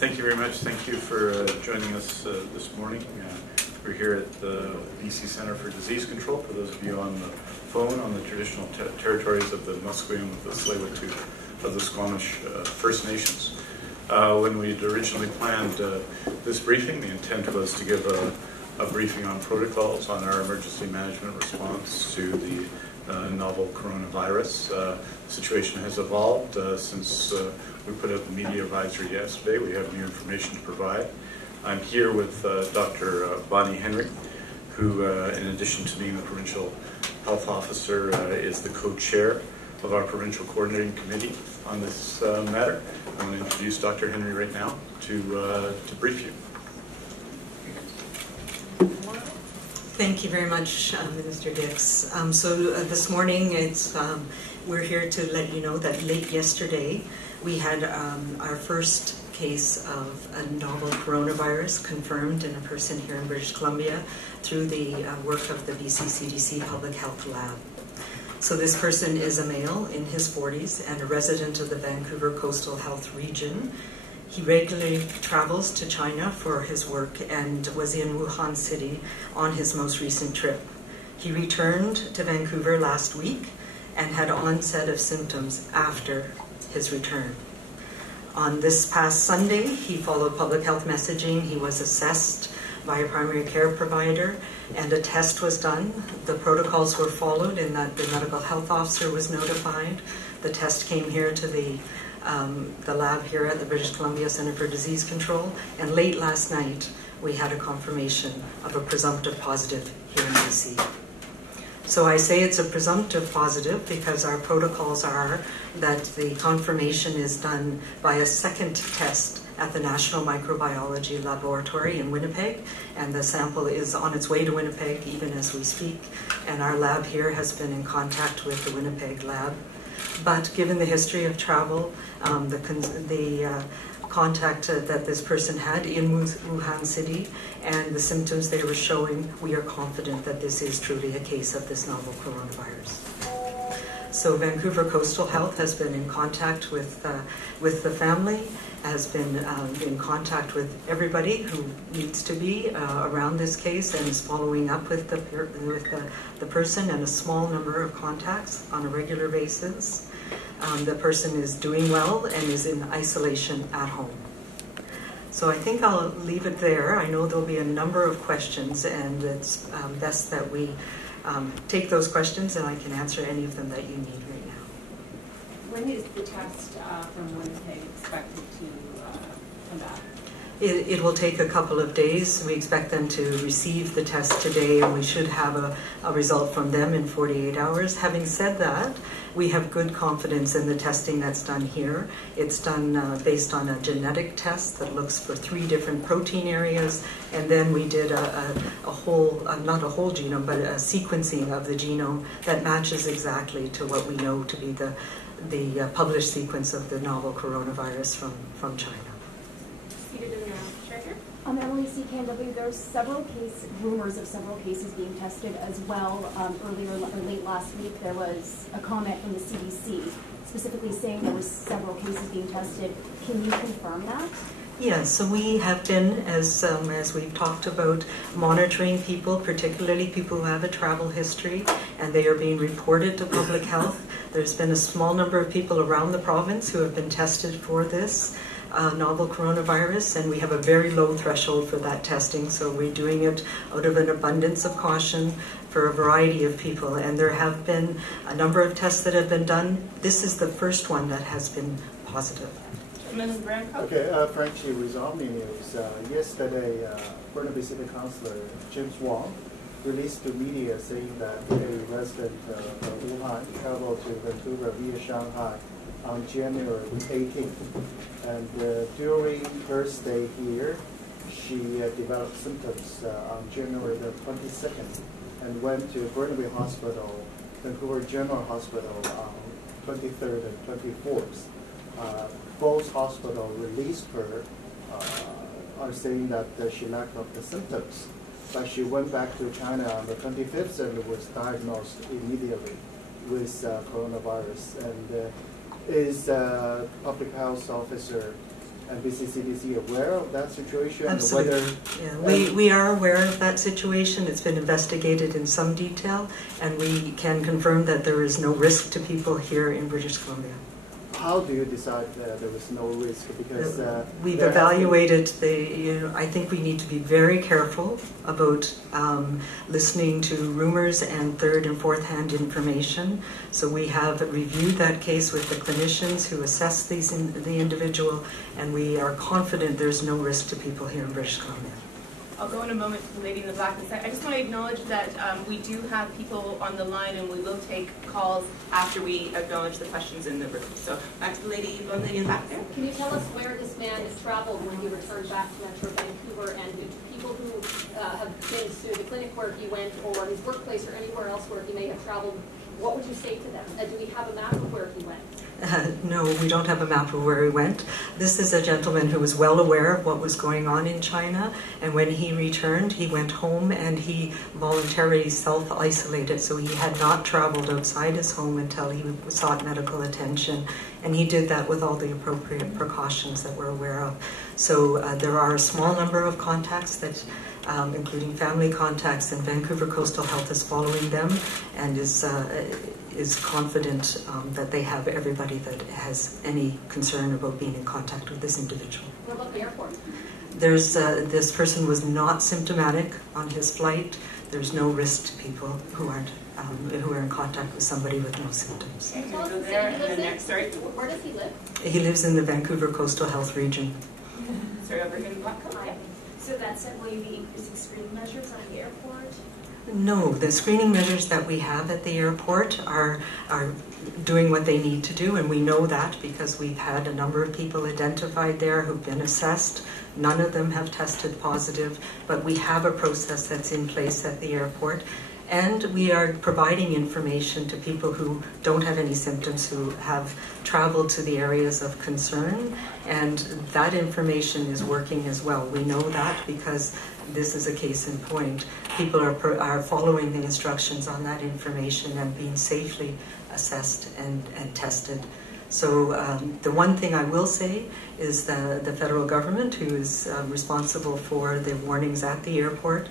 Thank you very much. Thank you for joining us this morning. We're here at the BC Centre for Disease Control. For those of you on the phone, on the traditional territories of the Musqueam, the Tsleil-Waututh, of the Squamish First Nations. When we'd originally planned this briefing, the intent was to give a briefing on protocols on our emergency management response to the novel coronavirus. The situation has evolved since we put out the media advisory yesterday. We have new information to provide. I'm here with Dr. Bonnie Henry, who, in addition to being the Provincial Health Officer, is the co-chair of our Provincial Coordinating Committee on this matter. I'm going to introduce Dr. Henry right now to brief you. Thank you very much, Minister Dix. This morning, we're here to let you know that late yesterday we had our first case of a novel coronavirus confirmed in a person here in British Columbia through the work of the BC CDC Public Health Lab. So this person is a male in his 40s and a resident of the Vancouver Coastal Health Region. He regularly travels to China for his work and was in Wuhan City on his most recent trip. He returned to Vancouver last week and had onset of symptoms after his return. On this past Sunday, he followed public health messaging. He was assessed by a primary care provider and a test was done. The protocols were followed in that the medical health officer was notified. The test came here to the lab here at the British Columbia Centre for Disease Control, and late last night we had a confirmation of a presumptive positive here in BC. So I say it's a presumptive positive because our protocols are that the confirmation is done by a second test at the National Microbiology Laboratory in Winnipeg, and the sample is on its way to Winnipeg even as we speak, and our lab here has been in contact with the Winnipeg lab. But given the history of travel, the contact that this person had in Wuhan City and the symptoms they were showing, we are confident that this is truly a case of this novel coronavirus. So Vancouver Coastal Health has been in contact with the family, has been in contact with everybody who needs to be around this case, and is following up with the person and a small number of contacts on a regular basis. The person is doing well and is in isolation at home. So I think I'll leave it there. I know there'll be a number of questions, and it's best that we take those questions, and I can answer any of them that you need right now. When is the test from Winnipeg expected to come back? It will take a couple of days. We expect them to receive the test today, and we should have a result from them in 48 hours. Having said that, we have good confidence in the testing that's done here. It's done based on a genetic test that looks for 3 different protein areas, and then we did a whole, not a whole genome, but a sequencing of the genome that matches exactly to what we know to be the published sequence of the novel coronavirus from China. Seated in the treasure. Emily C. KNW, there's rumors of several cases being tested as well. Earlier or late last week, there was a comment from the CDC specifically saying there were several cases being tested. Can you confirm that? Yes, so we have been, as we've talked about, monitoring people, particularly people who have a travel history, and they are being reported to public health. There's been a small number of people around the province who have been tested for this novel coronavirus, and we have a very low threshold for that testing, so we're doing it out of an abundance of caution for a variety of people, and there have been a number of tests that have been done. This is the first one that has been positive. Okay, Frankie, resolving news. Yesterday, Burnaby City Councillor James Wong released to media saying that a resident of Wuhan traveled to Vancouver via Shanghai on January 18th. And during her stay here, she developed symptoms on January the 22nd and went to Burnaby Hospital, Vancouver General Hospital on 23rd and 24th. Both hospitals released her are saying that she lacked of the symptoms. But she went back to China on the 25th and was diagnosed immediately with coronavirus. And is public health officer And BC CDC aware of that situation? Absolutely. And whether, yeah, we are aware of that situation. It's been investigated in some detail, and we can confirm that there is no risk to people here in British Columbia. how do you decide that there was no risk? Because we've evaluated I think we need to be very careful about listening to rumors and third and fourth hand information. So we have reviewed that case with the clinicians who assess the individual, and we are confident there's no risk to people here in British Columbia. I'll go in a moment to the lady in the back. I just want to acknowledge that we do have people on the line, and we will take calls after we acknowledge the questions in the room. So back to the lady in the back there. Can you tell us where this man has traveled when he returned back to Metro Vancouver, and people who have been to the clinic where he went, or his workplace, or anywhere else where he may have traveled? What would you say to them? Do we have a map of where he went? No, we don't have a map of where he went. This is a gentleman who was well aware of what was going on in China, and when he returned, he went home and he voluntarily self-isolated. So he had not traveled outside his home until he sought medical attention, and he did that with all the appropriate precautions that we're aware of. So there are a small number of contacts that including family contacts, and Vancouver Coastal Health is following them and is confident that they have everybody that has any concern about being in contact with this individual. What about the airport? There's this person was not symptomatic on his flight. There's no risk to people who aren't who are in contact with somebody with no symptoms. Can you tell us the There, city he and lives next, sorry. in? Where does he live? He lives in the Vancouver Coastal Health region. Sorry, over here in the back. Hi. So that said, will you be increasing screening measures at the airport? No, the screening measures that we have at the airport are doing what they need to do, and we know that because we've had a number of people identified there who've been assessed. None of them have tested positive, but we have a process that's in place at the airport. And we are providing information to people who don't have any symptoms, who have traveled to the areas of concern, and that information is working as well. We know that because this is a case in point. People are following the instructions on that information and being safely assessed and tested. So the one thing I will say is the federal government, who is responsible for the warnings at the airport,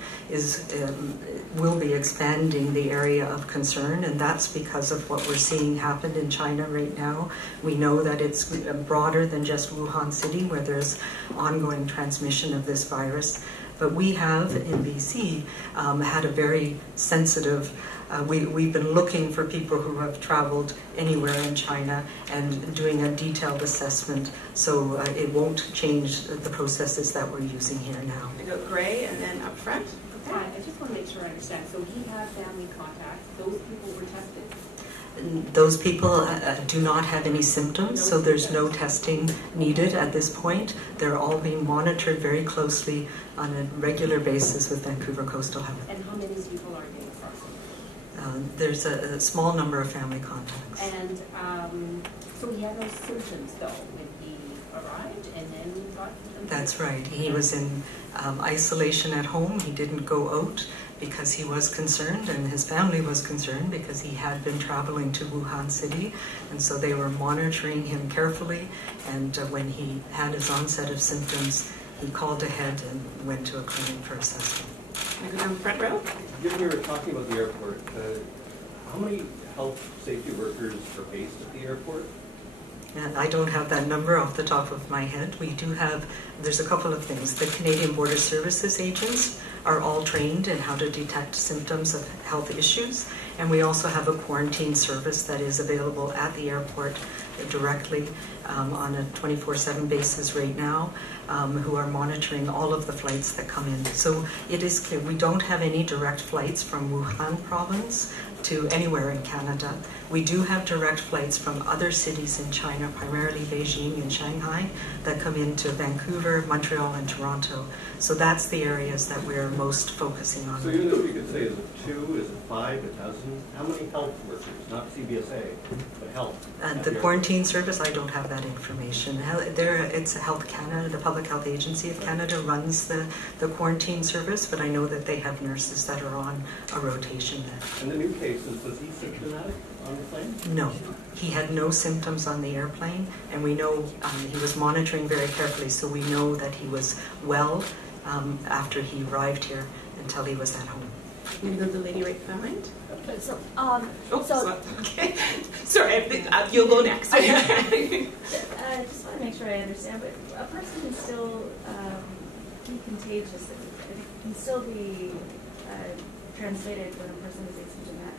will be expanding the area of concern, and that's because of what we're seeing happen in China right now. We know that it's broader than just Wuhan City, where there's ongoing transmission of this virus. But we have, in BC, had a very sensitive we've been looking for people who have traveled anywhere in China and doing a detailed assessment, so it won't change the processes that we're using here now. We go gray and then up front. Hi, I just want to make sure I understand. So he had family contacts. Those people were tested? Those people do not have any symptoms, so there's no testing needed at this point. They're all being monitored very closely on a regular basis with Vancouver Coastal Health. And how many people are they approximately? There's a small number of family contacts. And so he had no symptoms though when he arrived, and then he got symptoms? That's right. He was in isolation at home. He didn't go out because he was concerned, and his family was concerned because he had been traveling to Wuhan City, and so they were monitoring him carefully. And when he had his onset of symptoms, he called ahead and went to a clinic for assessment. We go down the front row. Given we were talking about the airport, how many health safety workers are based at the airport? And I don't have that number off the top of my head. We do have, there's a couple of things. The Canadian Border Services agents are all trained in how to detect symptoms of health issues, and we also have a quarantine service that is available at the airport directly on a 24/7 basis right now, who are monitoring all of the flights that come in. So it is clear we don't have any direct flights from Wuhan province to anywhere in Canada. We do have direct flights from other cities in China, primarily Beijing and Shanghai, that come into Vancouver, Montreal, and Toronto. So that's the areas that we're most focusing on. So even if we could say, is it 2, is it 5, 1,000? How many health workers, not CBSA, but health? The quarantine service, I don't have that information. It's Health Canada, the Public Health Agency of Canada runs the quarantine service, but I know that they have nurses that are on a rotation there. And the new cases, was he symptomatic? on the plane? No, he had no symptoms on the airplane, and we know he was monitoring very carefully, so we know that he was well after he arrived here until he was at home. I'm going to go to the lady right behind. Okay, so, Okay. Sorry, you'll go next. I just want to make sure I understand, but a person can still be contagious. It can still be transmitted when a person is asymptomatic.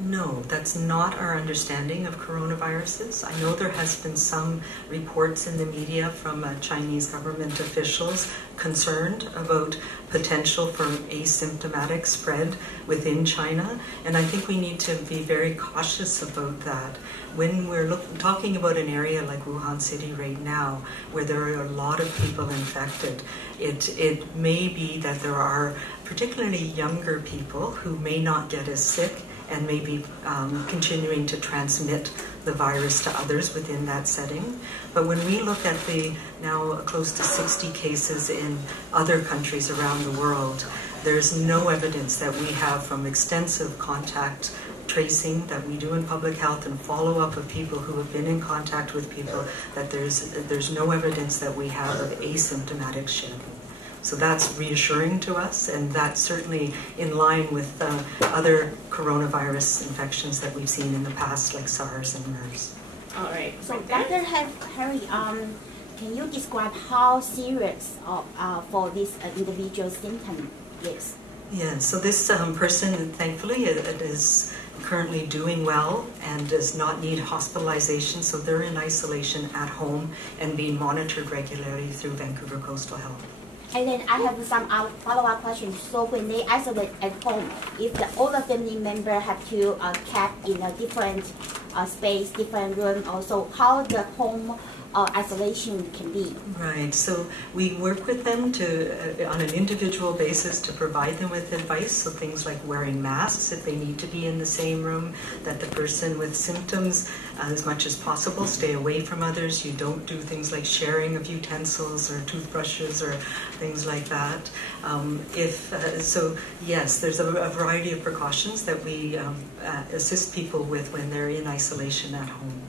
No, that's not our understanding of coronaviruses. I know there has been some reports in the media from Chinese government officials concerned about potential for asymptomatic spread within China, and I think we need to be very cautious about that. When we're talking about an area like Wuhan City right now, where there are a lot of people infected, it may be that there are particularly younger people who may not get as sick and may be continuing to transmit the virus to others within that setting. But when we look at the now close to 60 cases in other countries around the world, there's no evidence that we have from extensive contact tracing that we do in public health and follow-up of people who have been in contact with people, that there's no evidence that we have of asymptomatic shedding. So that's reassuring to us, and that's certainly in line with other coronavirus infections that we've seen in the past, like SARS and MERS. All right. So, Dr. Harry, can you describe how serious for this individual symptom is? Yeah, so this person, thankfully, is currently doing well and does not need hospitalization, so they're in isolation at home and being monitored regularly through Vancouver Coastal Health. And then I have some follow-up questions. So when they isolate at home, if all the family members have to kept in a different space, different room, also how the home isolation can be? Right. So we work with them to on an individual basis to provide them with advice. So things like wearing masks if they need to be in the same room, that the person with symptoms, as much as possible, stay away from others. You don't do things like sharing of utensils or toothbrushes or things like that. So yes, there's a variety of precautions that we assist people with when they're in isolation at home.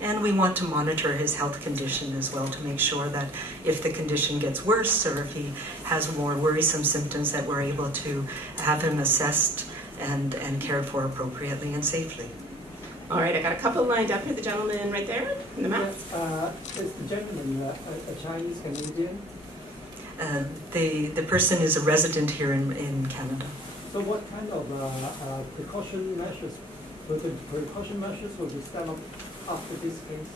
And we want to monitor his health condition as well to make sure that if the condition gets worse or if he has more worrisome symptoms, that we're able to have him assessed and cared for appropriately and safely. All right, I got a couple lined up here. The gentleman right there in the mask. Yes, is the gentleman a Chinese Canadian? The person is a resident here in Canada. So what kind of precaution measures will be set up after this case?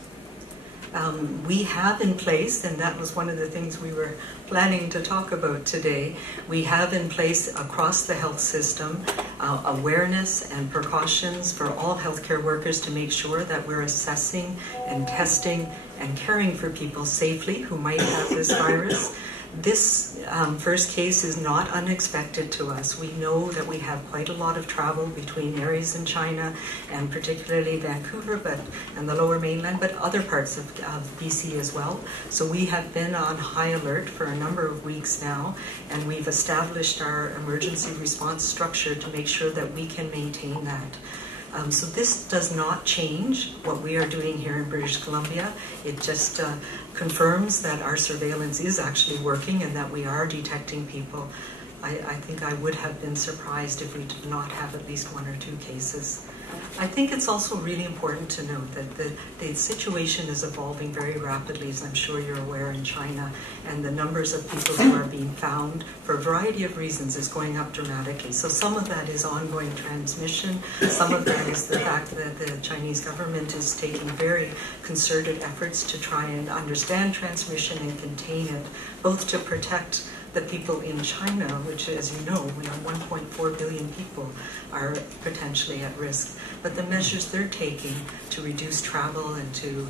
We have in place, and that was one of the things we were planning to talk about today, we have in place across the health system awareness and precautions for all healthcare workers to make sure that we're assessing and testing and caring for people safely who might have this virus. This first case is not unexpected to us. We know that we have quite a lot of travel between areas in China, and particularly Vancouver and the Lower Mainland, but other parts of BC as well. So we have been on high alert for a number of weeks now, and we've established our emergency response structure to make sure that we can maintain that. So this does not change what we are doing here in British Columbia. It just confirms that our surveillance is actually working and that we are detecting people. I think I would have been surprised if we did not have at least one or two cases. I think it's also really important to note that the situation is evolving very rapidly, as I'm sure you're aware, in China, and the numbers of people who are being found for a variety of reasons is going up dramatically. So some of that is ongoing transmission, some of that is the fact that the Chinese government is taking very concerted efforts to try and understand transmission and contain it, both to protect the people in China, which, as you know, 1.4 billion people are potentially at risk. But the measures they're taking to reduce travel and to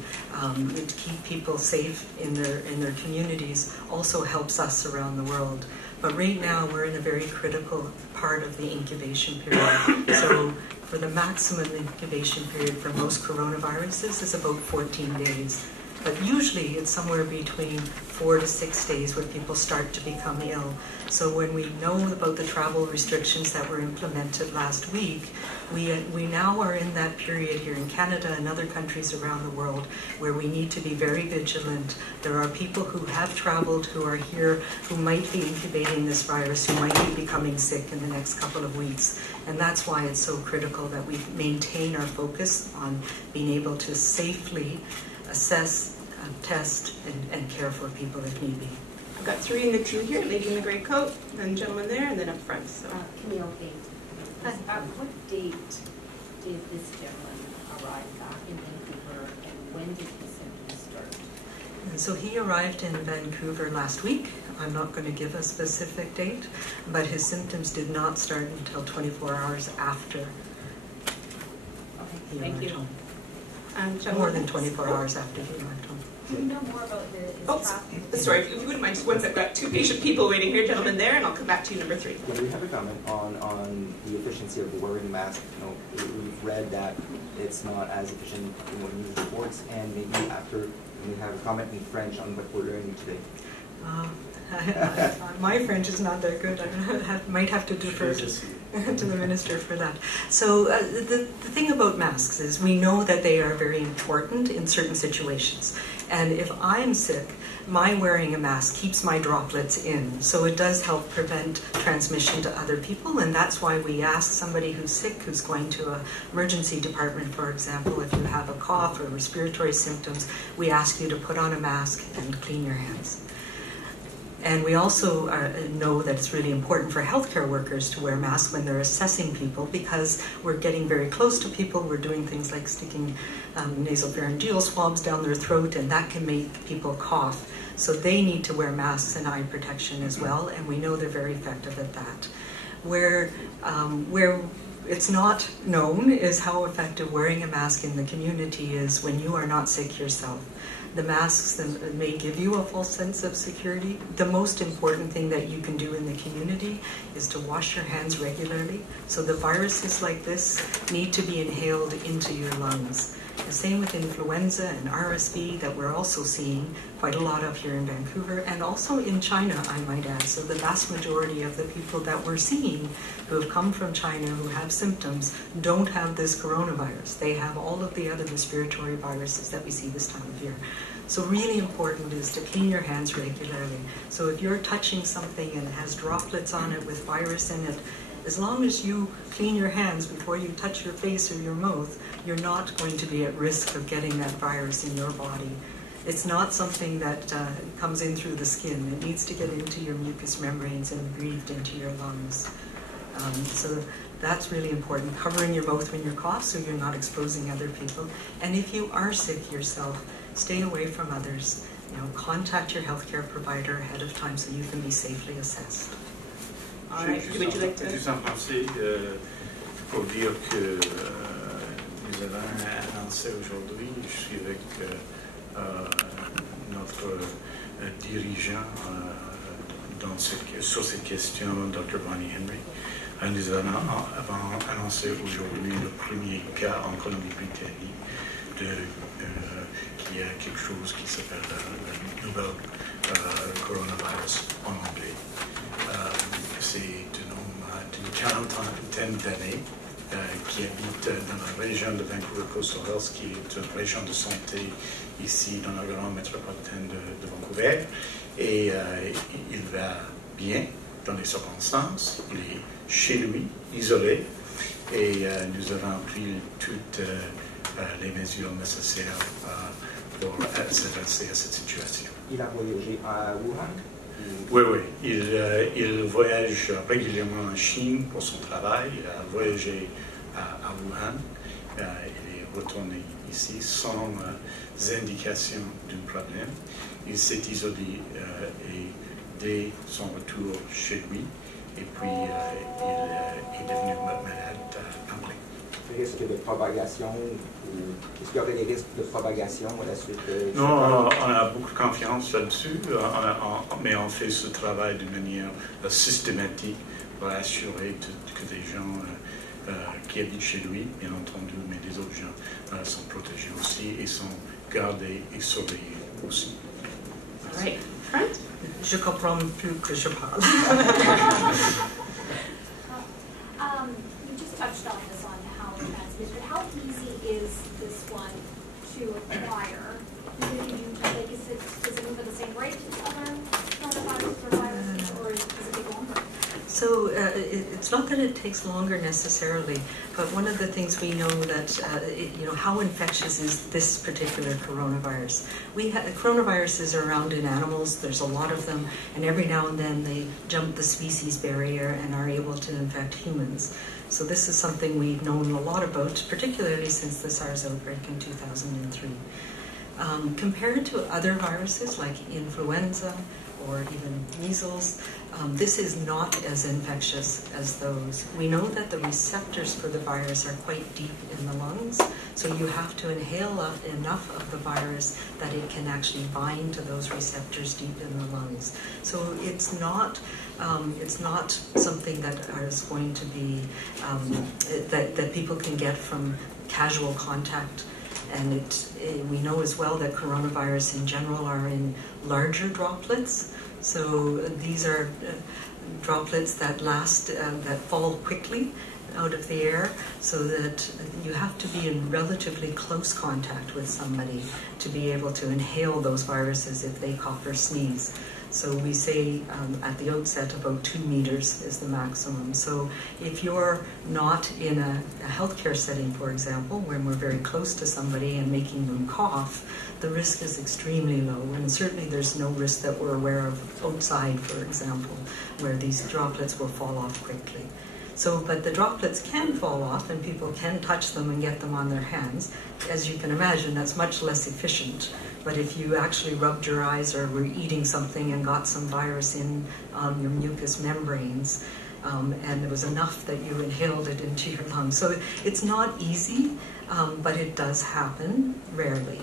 keep people safe in their communities also helps us around the world. But right now, we're in a very critical part of the incubation period. So for the maximum incubation period for most coronaviruses is about 14 days. But usually it's somewhere between 4 to 6 days where people start to become ill. So when we know about the travel restrictions that were implemented last week, we now are in that period here in Canada and other countries around the world where we need to be very vigilant. There are people who have traveled, who are here, who might be incubating this virus, who might be becoming sick in the next couple of weeks. And that's why it's so critical that we maintain our focus on being able to safely assess, test, and care for people if need be. I've got 3 in the queue here, lady in the gray coat, then gentleman there, and then up front. So. Camille Gate. What date did this gentleman arrive back in Vancouver, and when did his symptoms start? And so he arrived in Vancouver last week. I'm not going to give a specific date, but his symptoms did not start until 24 hours after he arrived home. More than 24 hours after he arrived home. Do you know more about his Sorry, if you wouldn't mind, just one sec. I've got 2 patient people waiting here, gentlemen there, and I'll come back to you, number 3. Yeah, we have a comment on the efficiency of wearing a mask. You know, we've read that it's not as efficient when you use sports, and maybe after we have a comment in French on what we're learning today. My French is not that good. I might have to defer to the minister for that. So the thing about masks is we know that they are very important in certain situations. And if I'm sick, my wearing a mask keeps my droplets in. So it does help prevent transmission to other people. And that's why we ask somebody who's sick, who's going to an emergency department, for example, if you have a cough or respiratory symptoms, we ask you to put on a mask and clean your hands. And we also know that it's really important for healthcare workers to wear masks when they're assessing people, because we're getting very close to people. We're doing things like sticking nasopharyngeal swabs down their throat, and that can make people cough. So they need to wear masks and eye protection as well, and we know they're very effective at that. Where it's not known is how effective wearing a mask in the community is when you are not sick yourself. The masks may give you a false sense of security. The most important thing that you can do in the community is to wash your hands regularly. So the viruses like this need to be inhaled into your lungs. The same with influenza and RSV that we're also seeing quite a lot of here in Vancouver, and also in China, I might add. So the vast majority of the people that we're seeing who have come from China who have symptoms don't have this coronavirus. They have all of the other respiratory viruses that we see this time of year. So really important is to clean your hands regularly. So if you're touching something and it has droplets on it with virus in it, as long as you clean your hands before you touch your face or your mouth, you're not going to be at risk of getting that virus in your body. It's not something that comes in through the skin. It needs to get into your mucous membranes and breathed into your lungs. So that's really important. Covering your mouth when you cough so you're not exposing other people. And if you are sick yourself, stay away from others. You know, contact your healthcare provider ahead of time so you can be safely assessed. Juste en français, pour dire que nous avons annoncé aujourd'hui, je suis avec notre dirigeant sur cette question, Dr. Bonnie Henry. Nous avons annoncé aujourd'hui le premier cas en Colombie-Britannique qui a quelque chose qui s'appelle le nouvel coronavirus en anglais. C'est un homme d'une quarantaine d'années qui habite dans la région de Vancouver-Coastal Health, qui est une région de santé ici dans la grande métropolitaine de Vancouver. Et il va bien dans les circonstances. Il est chez lui, isolé. Et nous avons pris toutes les mesures nécessaires pour s'adresser à cette situation. Il a voyagé à Wuhan? Oui, oui. Il voyage régulièrement en Chine pour son travail. Il a voyagé à Wuhan. Il est retourné ici sans indication d'un problème. Il s'est isolé et dès son retour chez lui. Et puis, il est devenu malade après. Risque de propagation, est-ce qu'il y aurait des risques de propagation à la suite de... Non, on a beaucoup de confiance là-dessus, mais on fait ce travail de manière systématique pour assurer que les gens qui habite chez lui, bien entendu, mais les autres gens sont protégés aussi et sont gardés et surveillés aussi. All right. Front? Je comprends plus que je parle. You just touched on this on how it's transmitted. How easy is this one to acquire? Is it moving at the same rate as other coronavirus or viruses, or does it take longer? So it's not that it takes longer necessarily, but one of the things we know that, how infectious is this particular coronavirus? Coronaviruses are around in animals, there's a lot of them, and every now and then they jump the species barrier and are able to infect humans. So this is something we've known a lot about, particularly since the SARS outbreak in 2003. Compared to other viruses like influenza or even measles, this is not as infectious as those. We know that the receptors for the virus are quite deep in the lungs, so you have to inhale enough of the virus that it can actually bind to those receptors deep in the lungs. So it's not something that is going to be that people can get from casual contact. And we know as well that coronavirus in general are in larger droplets. So these are droplets that that fall quickly out of the air, so that you have to be in relatively close contact with somebody to be able to inhale those viruses if they cough or sneeze. So we say at the outset about 2 meters is the maximum. So if you're not in a healthcare setting, for example, when we're very close to somebody and making them cough, the risk is extremely low. And certainly there's no risk that we're aware of outside, for example, where these droplets will fall off quickly. So, but the droplets can fall off and people can touch them and get them on their hands. As you can imagine, that's much less efficient. But if you actually rubbed your eyes or were eating something and got some virus in on your mucous membranes, and it was enough that you inhaled it into your lungs. So it's not easy, but it does happen rarely.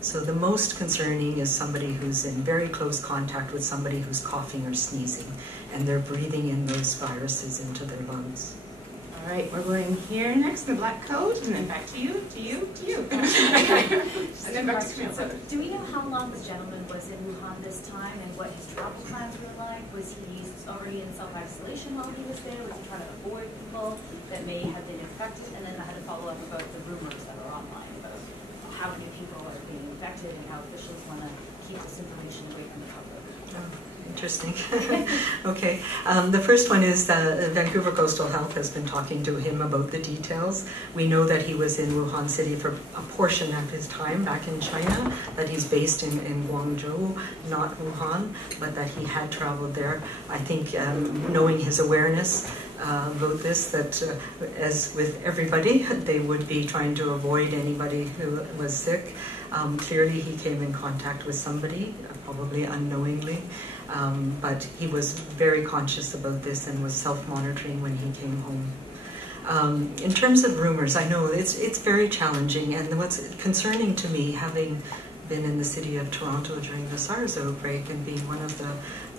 So the most concerning is somebody who's in very close contact with somebody who's coughing or sneezing, and they're breathing in those viruses into their lungs. All right, we're going here next, the black coat, and then back to you. And then back to you. Do we know how long this gentleman was in Wuhan this time and what his travel plans were like? Was he already in self-isolation while he was there? Was he trying to avoid people that may have been infected? And then I had a follow-up about the rumors that are online about how many people are being infected and how officials want to keep this information away from the public. Interesting. Okay. The first one is that Vancouver Coastal Health has been talking to him about the details. We know that he was in Wuhan City for a portion of his time back in China, that he's based in Guangzhou, not Wuhan, but that he had traveled there. I think knowing his awareness about this, that as with everybody, they would be trying to avoid anybody who was sick. Clearly he came in contact with somebody, probably unknowingly. But he was very conscious about this and was self-monitoring when he came home. In terms of rumors, I know it's very challenging, and what's concerning to me, having been in the city of Toronto during the SARS outbreak and being one of the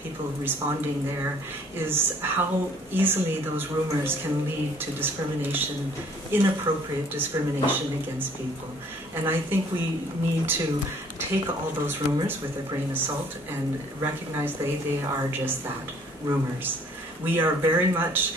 people responding there, is how easily those rumors can lead to discrimination, inappropriate discrimination against people. And I think we need to take all those rumors with a grain of salt and recognize they are just that, rumors. We are very much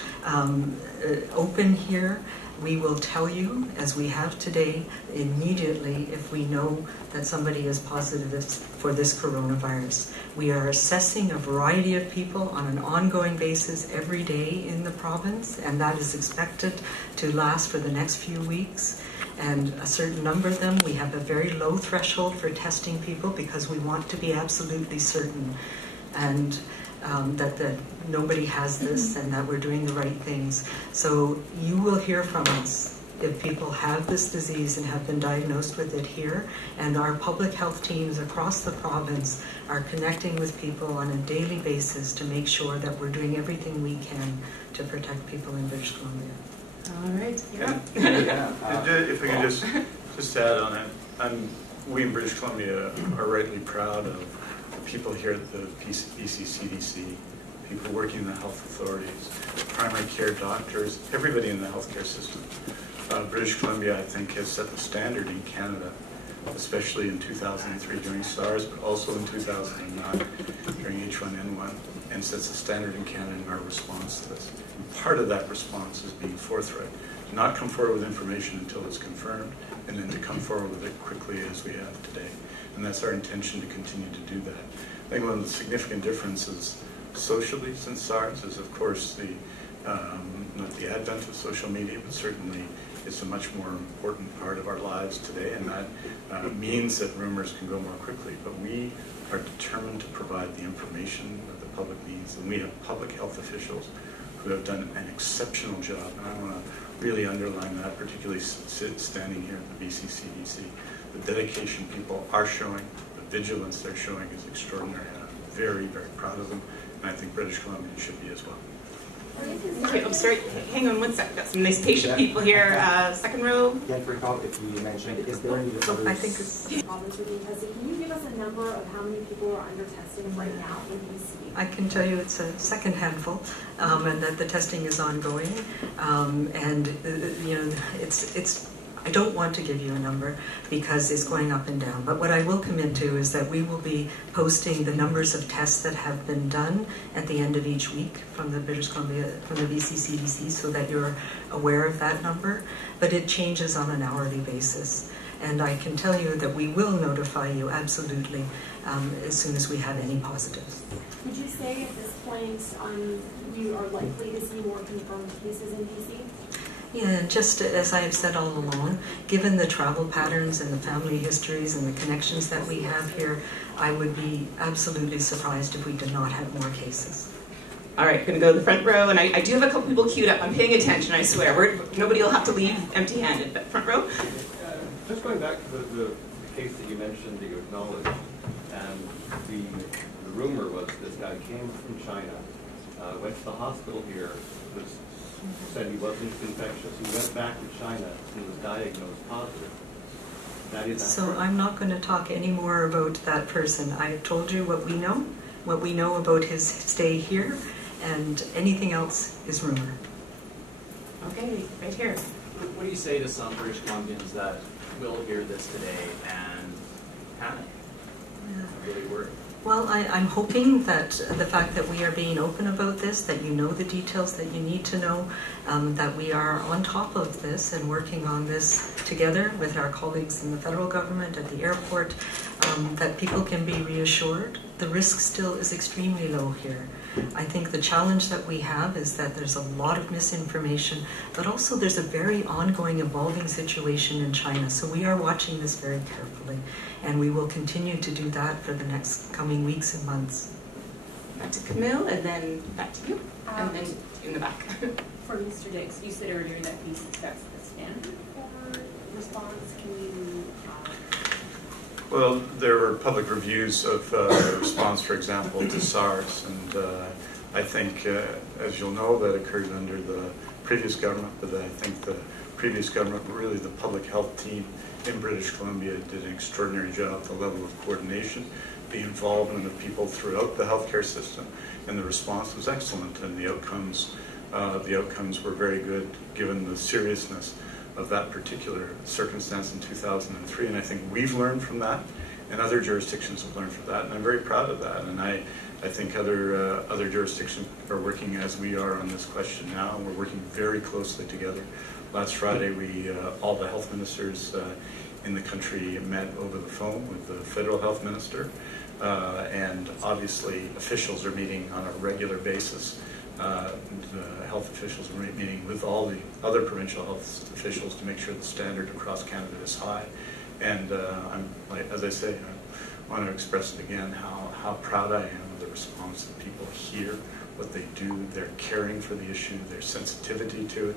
open here. We will tell you, as we have today, immediately if we know that somebody is positive for this coronavirus. We are assessing a variety of people on an ongoing basis every day in the province, and that is expected to last for the next few weeks. And a certain number of them, we have a very low threshold for testing people because we want to be absolutely certain and that nobody has this and that we're doing the right things. So you will hear from us if people have this disease and have been diagnosed with it here, and our public health teams across the province are connecting with people on a daily basis to make sure that we're doing everything we can to protect people in British Columbia. All right, you're up. If I could just add on it, we in British Columbia are rightly proud of the people here at the BC CDC people working in the health authorities, primary care doctors, everybody in the healthcare system. British Columbia, I think, has set the standard in Canada, especially in 2003 during SARS, but also in 2009 during H1N1, and sets the standard in Canada in our response to this. And part of that response is being forthright, to not come forward with information until it's confirmed, and then to come forward with it quickly as we have today. And that's our intention to continue to do that. I think one of the significant differences socially since SARS is, of course, the not the advent of social media, but certainly it's a much more important part of our lives today, and that means that rumors can go more quickly. But we are determined to provide the information that the public needs, and we have public health officials who have done an exceptional job, and I want to really underline that, particularly standing here at the BC CDC. The dedication people are showing, the vigilance they're showing is extraordinary, and I'm very, very proud of them, and I think British Columbia should be as well. Okay, I'm sorry, hang on one sec. Got some nice patient people here. Second row. Again, for recall, if you mentioned, is there any others? I think it's... Province being tested. Can you give us a number of how many people are under testing right now in BC? I can tell you it's a second handful, and that the testing is ongoing. You know, it's. I don't want to give you a number because it's going up and down. But what I will commit to is that we will be posting the numbers of tests that have been done at the end of each week from the British Columbia, from the BC CDC, so that you're aware of that number. But it changes on an hourly basis. And I can tell you that we will notify you absolutely as soon as we have any positives. Would you say at this point you are likely to see more confirmed cases in BC? Yeah, just as I have said all along, given the travel patterns and the family histories and the connections that we have here, I would be absolutely surprised if we did not have more cases. All right, going to go to the front row, and I do have a couple people queued up. I'm paying attention, I swear. Nobody will have to leave empty-handed, but front row. Just going back to the case that you mentioned that you acknowledged, and the rumor was this guy came from China, went to the hospital here, said he wasn't infectious. He went back to China and was diagnosed positive. That is so I'm not going to talk any more about that person. I've told you what we know about his stay here, and anything else is rumor. Okay, right here. What do you say to some British Columbians that will hear this today and panic? Really worried? Well, I'm hoping that the fact that we are being open about this, that you know the details that you need to know, that we are on top of this and working on this together with our colleagues in the federal government at the airport, that people can be reassured. The risk still is extremely low here. I think the challenge that we have is that there's a lot of misinformation, but also there's a very ongoing, evolving situation in China. So we are watching this very carefully, and we will continue to do that for the next coming weeks and months. Back to Camille, and then back to you, and then in the back. For Mr. Dix, you said earlier that BC sets the standard for response. Can you... Well, there were public reviews of response, for example, to SARS, and I think, as you'll know, that occurred under the previous government, but I think the previous government, really the public health team in British Columbia, did an extraordinary job. The level of coordination, the involvement of people throughout the healthcare system, and the response was excellent, and the outcomes were very good given the seriousness of that particular circumstance in 2003, and I think we've learned from that, and other jurisdictions have learned from that, and I'm very proud of that. And I think other jurisdictions are working as we are on this question now, and we're working very closely together. Last Friday, all the health ministers in the country met over the phone with the federal health minister, and obviously officials are meeting on a regular basis. The health officials are meeting with all the other provincial health officials to make sure the standard across Canada is high. And as I say, I want to express it again how proud I am of the response that people hear, what they do, their caring for the issue, their sensitivity to it,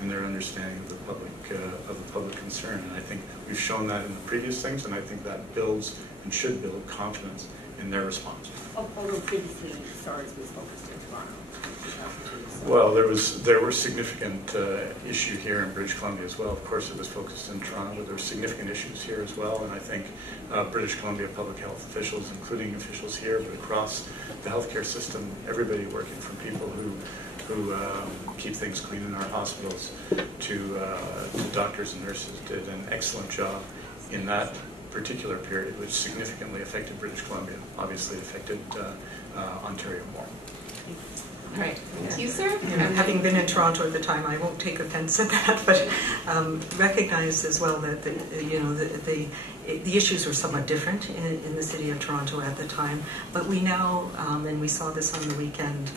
and their understanding of the public concern. And I think we've shown that in the previous things, and I think that builds and should build confidence in their response. Although previously SARS was focused in Toronto. Well, there were significant issue here in British Columbia as well. Of course, it was focused in Toronto, but there were significant issues here as well. And I think British Columbia public health officials, including officials here, but across the healthcare system, everybody working from people who keep things clean in our hospitals to doctors and nurses, did an excellent job in that particular period, which significantly affected British Columbia, obviously affected Ontario more. All right, thank you, sir. Having been in Toronto at the time, I won't take offense at that, but recognize as well that the issues were somewhat different in the city of Toronto at the time. But we now, and we saw this on the weekend,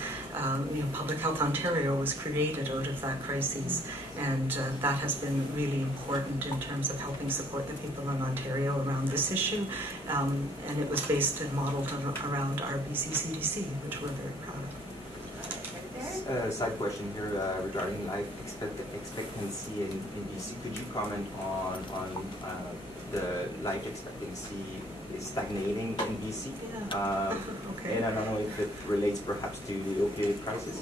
Public Health Ontario was created out of that crisis, and that has been really important in terms of helping support the people in Ontario around this issue. And it was based and modeled around our BC CDC, which we're very proud of. Side question here regarding life expectancy in BC. Could you comment on the life expectancy is stagnating in BC? Yeah. Okay. And I don't know if it relates perhaps to the opioid crisis.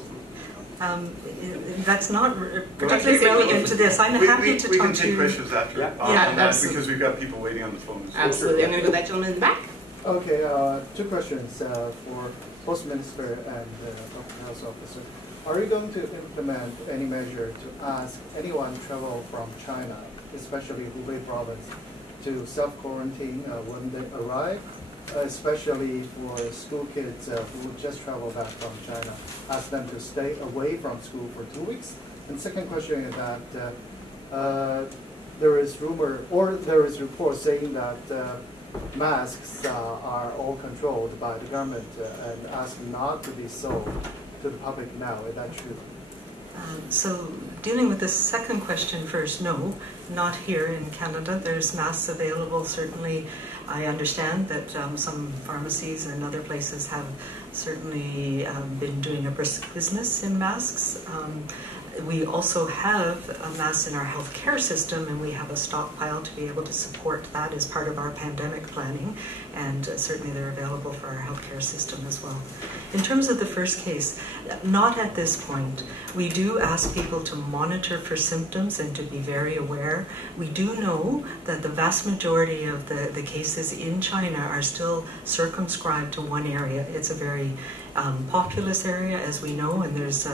That's not particularly relevant to this. I'm happy to talk to you. We can take questions after on that because we've got people waiting on the phone. Absolutely. I'm going to go to that gentleman in the back. Okay, two questions for both Minister and Public Health Officer. Are you going to implement any measure to ask anyone travel from China, especially Hubei province, to self-quarantine when they arrive, especially for school kids who just traveled back from China, ask them to stay away from school for 2 weeks? And second question is that there is rumor or there is report saying that masks are all controlled by the government and asked not to be sold to the public now. Is that true? So dealing with the second question first, no, not here in Canada. There's masks available. Certainly, I understand that some pharmacies and other places have certainly been doing a brisk business in masks. We also have masks in our healthcare system, and we have a stockpile to be able to support that as part of our pandemic planning, and certainly they're available for our healthcare system as well. In terms of the first case, not at this point. We do ask people to monitor for symptoms and to be very aware. We do know that the vast majority of the cases in China are still circumscribed to one area. It's a very populous area, as we know, and there's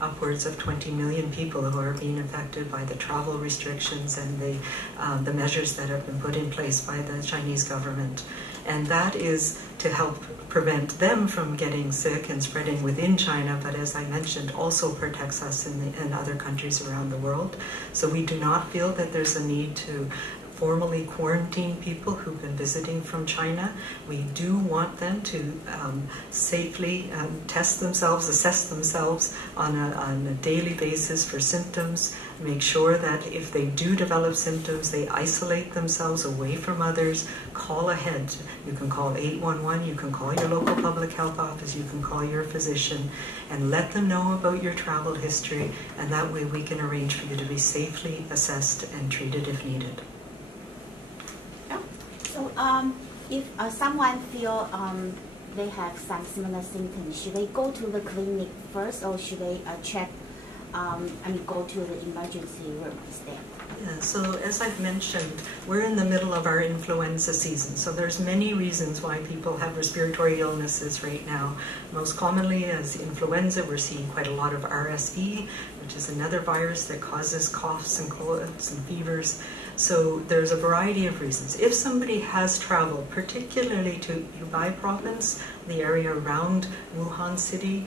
upwards of 20 million people who are being affected by the travel restrictions and the measures that have been put in place by the Chinese government. And that is to help prevent them from getting sick and spreading within China, but as I mentioned, also protects us in other countries around the world. So we do not feel that there's a need to formally quarantine people who've been visiting from China. We do want them to safely test themselves, assess themselves on a daily basis for symptoms, make sure that if they do develop symptoms, they isolate themselves away from others, call ahead. You can call 811, you can call your local public health office, you can call your physician, and let them know about your travel history, and that way we can arrange for you to be safely assessed and treated if needed. So if someone feel they have some similar symptoms, should they go to the clinic first, or should they go to the emergency room instead? Yeah, so as I've mentioned, we're in the middle of our influenza season, so there's many reasons why people have respiratory illnesses right now. Most commonly as influenza, we're seeing quite a lot of RSV, which is another virus that causes coughs and colds and fevers. So there's a variety of reasons. If somebody has traveled, particularly to Hubei province, the area around Wuhan city,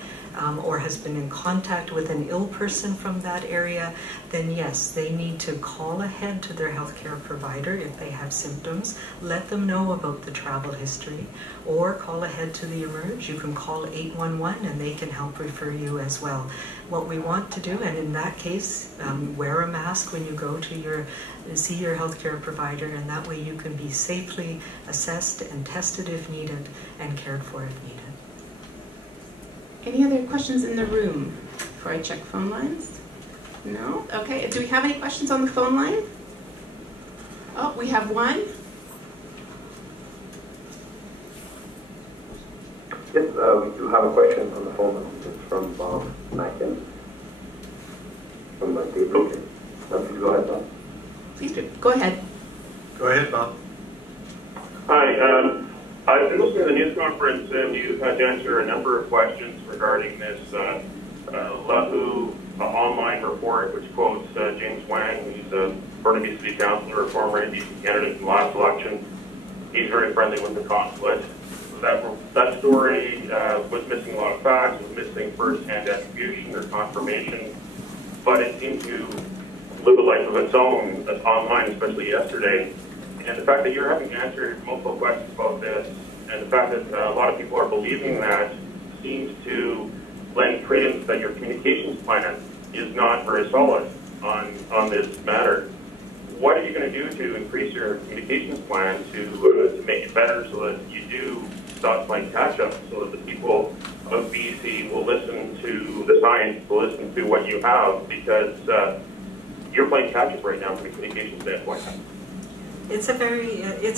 or has been in contact with an ill person from that area, then yes, they need to call ahead to their healthcare provider if they have symptoms, let them know about the travel history, or call ahead to the emerge. You can call 811 and they can help refer you as well. What we want to do, and in that case, wear a mask when you go to see your healthcare provider, and that way you can be safely assessed and tested if needed and cared for if needed. Any other questions in the room before I check phone lines? No? Okay, do we have any questions on the phone line? Oh, we have one. Yes, we do have a question on the phone. It's from Bob Mackin from Daybreak. Please go ahead, Bob. Please do. Go ahead. Go ahead, Bob. Hi. I've been listening to the news conference, and you had to answer a number of questions regarding this LAHU online report, which quotes James Wang, who's a Burnaby City Councillor, a former NDP candidate in the last election. He's very friendly with the consulate. That story was missing a lot of facts, was missing first-hand attribution or confirmation, but it seemed to live a life of its own online, especially yesterday. And the fact that you're having to answer multiple questions about this, and the fact that a lot of people are believing that, seems to lend credence that your communications plan is not very solid on this matter. What are you going to do to increase your communications plan to make it better so that you do stop playing catch-up, so that the people of BC will listen to the science, will listen to what you have, because you're playing catch-up right now from a communications standpoint. It's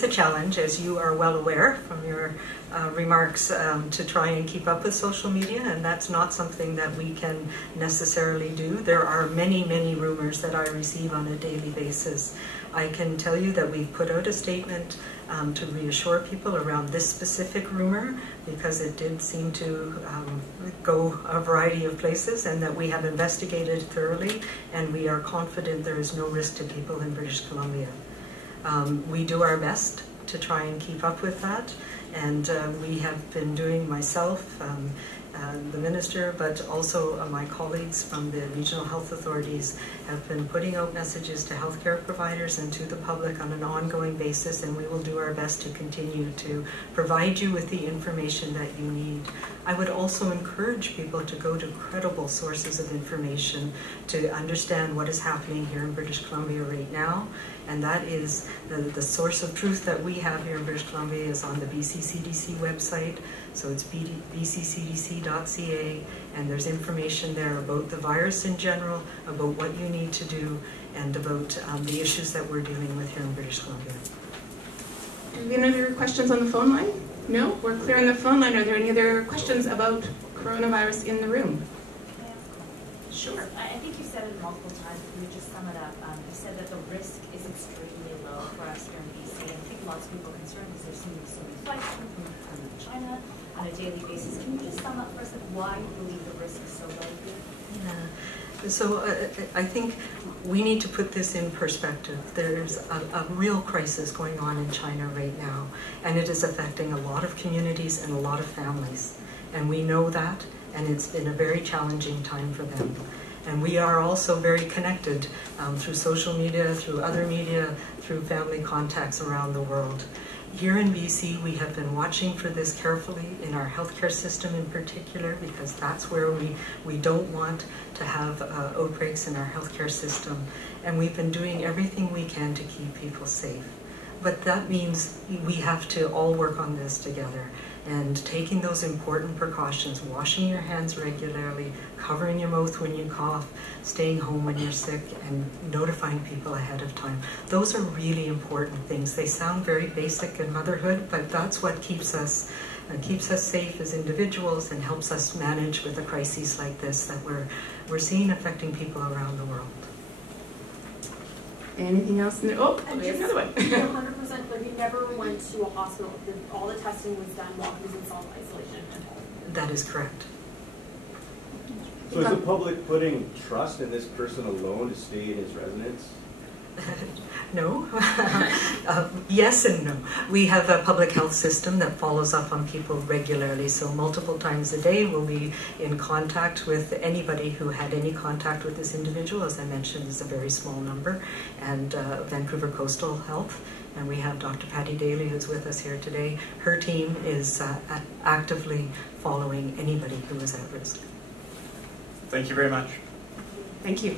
a challenge, as you are well aware from your remarks, to try and keep up with social media, and that's not something that we can necessarily do. There are many, many rumors that I receive on a daily basis. I can tell you that we've put out a statement to reassure people around this specific rumor, because it did seem to go a variety of places, and that we have investigated thoroughly, and we are confident there is no risk to people in British Columbia. We do our best to try and keep up with that, and we have been doing, myself, the minister, but also my colleagues from the regional health authorities have been putting out messages to healthcare providers and to the public on an ongoing basis, and we will do our best to continue to provide you with the information that you need. I would also encourage people to go to credible sources of information to understand what is happening here in British Columbia right now, and that is the source of truth that we have here in British Columbia is on the BC CDC website. So it's bccdc.ca, and there's information there about the virus in general, about what you need to do, and about the issues that we're dealing with here in British Columbia. Do we have any other questions on the phone line? No? We're clear on the phone line. Are there any other questions about coronavirus in the room? Sure. I think you said it multiple times. Can you just sum it up? You said that the risk is extremely low for us here in BC. And I think lots of people are concerned because there seem to be so many flights from China on a daily basis. Can you just sum up for us why you believe the risk is so low here? Yeah. So I think we need to put this in perspective. There's a real crisis going on in China right now, and it is affecting a lot of communities and a lot of families. And we know that, and it's been a very challenging time for them. And we are also very connected through social media, through other media, through family contacts around the world. Here in BC, we have been watching for this carefully in our healthcare system in particular, because that's where we don't want to have outbreaks in our healthcare system. And we've been doing everything we can to keep people safe. But that means we have to all work on this together. And taking those important precautions, washing your hands regularly, covering your mouth when you cough, staying home when you're sick, and notifying people ahead of time. Those are really important things. They sound very basic in motherhood, but that's what keeps us safe as individuals and helps us manage with a crisis like this that we're seeing affecting people around the world. Anything else? Oh, we have another one. 100% clear. He never went to a hospital. All the testing was done while he was in self-isolation at home. That is correct. So is the public putting trust in this person alone to stay in his residence? No. Yes and no. We have a public health system that follows up on people regularly, so multiple times a day we'll be in contact with anybody who had any contact with this individual. As I mentioned, it's a very small number, and Vancouver Coastal Health, and we have Dr. Patty Daly who's with us here today. Her team is actively following anybody who is at risk. Thank you very much. Thank you.